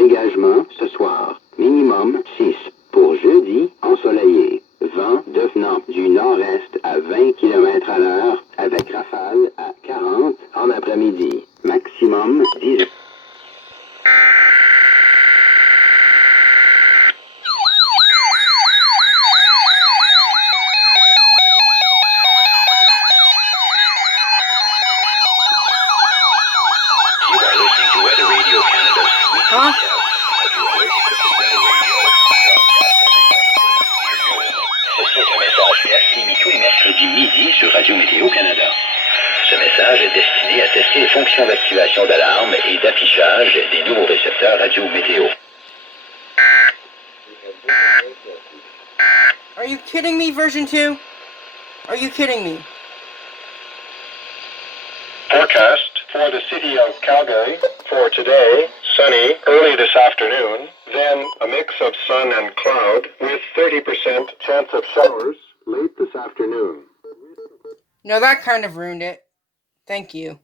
dégagement ce soir. Minimum 6. Pour jeudi, ensoleillé. Vent devenant du nord-est à 20 km à l'heure avec rafale à 40 en après-midi. Maximum 10. Huh? Ceci est un message EAS émis tous les mercredis midi sur Radio Météo Canada. Ce message est destiné à tester les fonctions d'activation d'alarme et d'affichage des nouveaux récepteurs radio météo. Are you kidding me, version 2? Are you kidding me? Forecast for the city of Calgary for today, sunny early this afternoon, then a mix of sun and cloud with 30% chance of showers late this afternoon. No, that kind of ruined it. Thank you.